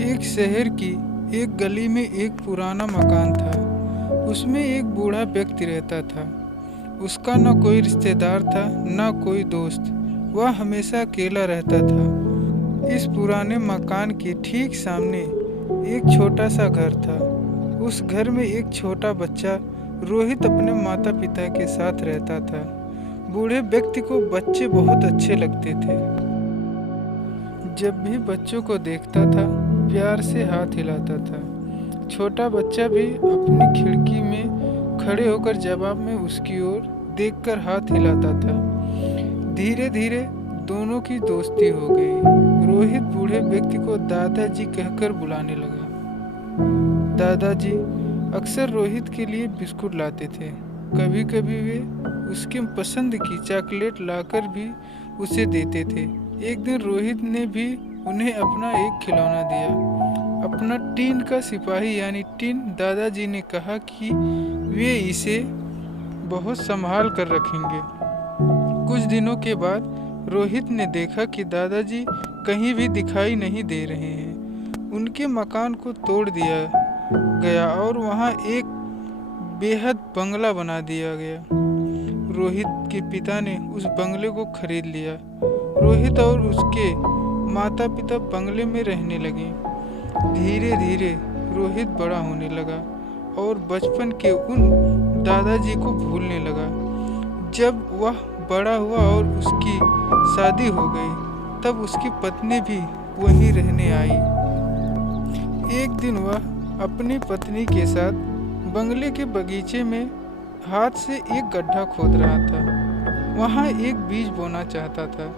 एक शहर की एक गली में एक पुराना मकान था। उसमें एक बूढ़ा व्यक्ति रहता था। उसका न कोई रिश्तेदार था न कोई दोस्त। वह हमेशा अकेला रहता था। इस पुराने मकान के ठीक सामने एक छोटा सा घर था। उस घर में एक छोटा बच्चा रोहित अपने माता पिता के साथ रहता था। बूढ़े व्यक्ति को बच्चे बहुत अच्छे लगते थे। जब भी बच्चों को देखता था प्यार से हाथ हिलाता था। छोटा बच्चा भी अपनी खिड़की में खड़े होकर जवाब में उसकी ओर देखकर हाथ हिलाता था। धीरे धीरे दोनों की दोस्ती हो गई। रोहित बूढ़े व्यक्ति को दादाजी कहकर बुलाने लगा। दादाजी अक्सर रोहित के लिए बिस्कुट लाते थे। कभी कभी वे उसके पसंद की चॉकलेट लाकर भी उसे देते थे। एक दिन रोहित ने भी उन्हें अपना एक खिलौना दिया, अपना टीन का सिपाही यानी टीन। दादाजी ने कहा कि वे इसे बहुत संभाल कर रखेंगे। कुछ दिनों के बाद रोहित ने देखा कि दादाजी कहीं भी दिखाई नहीं दे रहे हैं। उनके मकान को तोड़ दिया गया और वहां एक बेहद बंगला बना दिया गया। रोहित के पिता ने उस बंगले को खरीद लिया। रोहित और उसके माता पिता बंगले में रहने लगे। धीरे धीरे रोहित बड़ा होने लगा और बचपन के उन दादाजी को भूलने लगा। जब वह बड़ा हुआ और उसकी शादी हो गई तब उसकी पत्नी भी वहीं रहने आई। एक दिन वह अपनी पत्नी के साथ बंगले के बगीचे में हाथ से एक गड्ढा खोद रहा था। वहाँ एक बीज बोना चाहता था।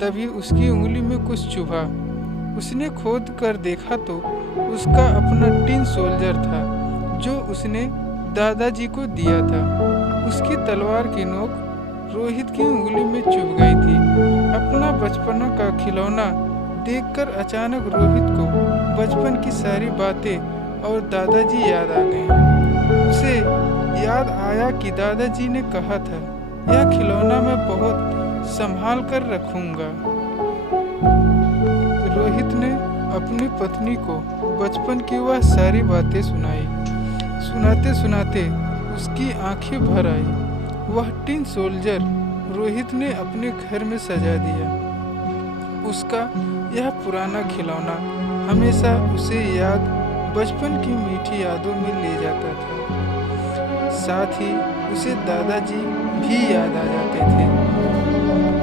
तभी उसकी उंगली में कुछ चुभा। उसने खोद कर देखा तो उसका अपना टिन सोल्जर था जो उसने दादाजी को दिया था। उसकी तलवार की नोक रोहित की उंगली में चुभ गई थी। अपना बचपना का खिलौना देखकर अचानक रोहित को बचपन की सारी बातें और दादाजी याद आ गए। उसे याद आया कि दादाजी ने कहा था यह खिलौना मैं बहुत संभाल कर रखूंगा। रोहित ने अपनी पत्नी को बचपन की वह सारी बातें सुनाई। सुनाते सुनाते उसकी आंखें भर आई। वह टिन सोल्जर रोहित ने अपने घर में सजा दिया। उसका यह पुराना खिलौना हमेशा उसे याद बचपन की मीठी यादों में ले जाता था। साथ ही उसे दादाजी भी याद आ जाते थे।